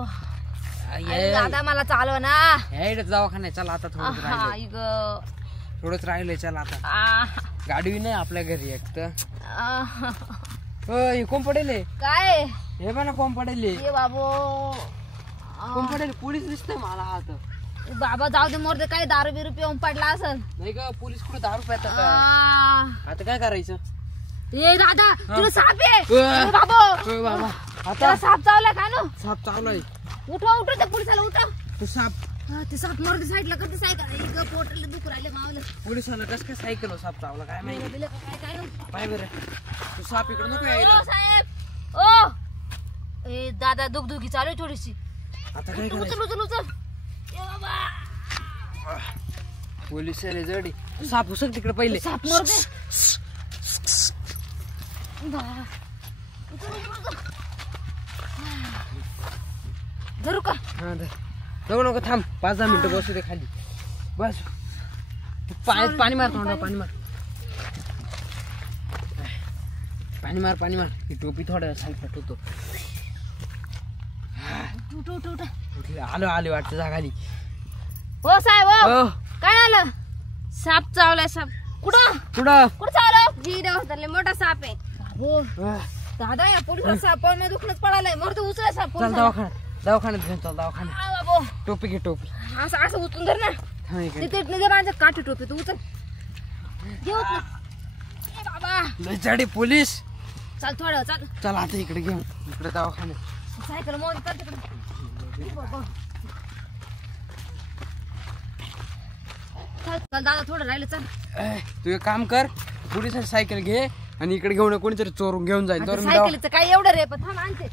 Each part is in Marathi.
अरे दादा मला चालव ना. हे दवाखान्यात चला आता थोडंच राहिलंय चला आता. गाडी नाही आपल्या घरी एक तर कोण पडेल काय हे बघा कोण पडेल बाबू कोण पडेल पोलीस दिसतंय मला आता. बाबा जाऊ दे मोरदे काय दारू बिरू पिऊन पडला असेल. नाही का पोलीस कुठे दारू पितात आता काय करायचं. ए दादा तुला साप आहे बाबा. आता साप चावला का नो. साप चावलाय. उठवा उठव त्या पोलिसाला उठव. तो साप ते साप मोरदे साईडला करते सायकल पोटाला दुख राहिले मावलं. पोलिसाला कस काय सायकल साप चावला काय माहिती. काय पाय बरं तो साप इकडे नको यायला. साहेब ओ ए दादा दुखदुखी चालू आहे थोडीशी. आता काय करायचं. उचल उचल पोलीस जडी साप उसक तिकडे पहिले. साप मोरदे धरू का. हा धर. नको नको थांब 5-10 मिनिटं बसू दे खाली बस. पाणी मार तोंडा पाणी मार पाणी मार पाणी मार. ही टोपी थोड्या साईड ठेवतो. आलो आले वाटतं जागाली. हो साहेब हो काय आलं. साप चावलाय. साप कुठं कुठं कुठं चावलं. जी मोठा साप आहे. हो दादा या पोलिस साप नाही दुखणच पडालाय. मरतो उचला साप. चल दवाखान्यात घेऊन चल दवाखान्यात. टोपी घे टोपी. असं असं उचलून धर ना. तिथे माझ्या काठी टोपी तू उचल घेऊ बाबा. लय जाडी पोलीस. चल थोडं चल. चल आता इकडे घेऊन इकडे दवाखान्यात. सायकल मोड कर तिकडे. चल दादा थोडं राहिलं चल. तू एक काम कर पोलीस सायकल घे आणि इकडे घेऊन कोणीतरी चोरून घेऊन जाईल. सायकलीचं काय एवढं रे पण थांब आणते.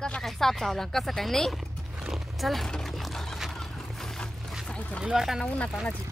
कसा काय साप चावला कसा काय नाही. चला सायकल लोटाना उन्हात आणायची.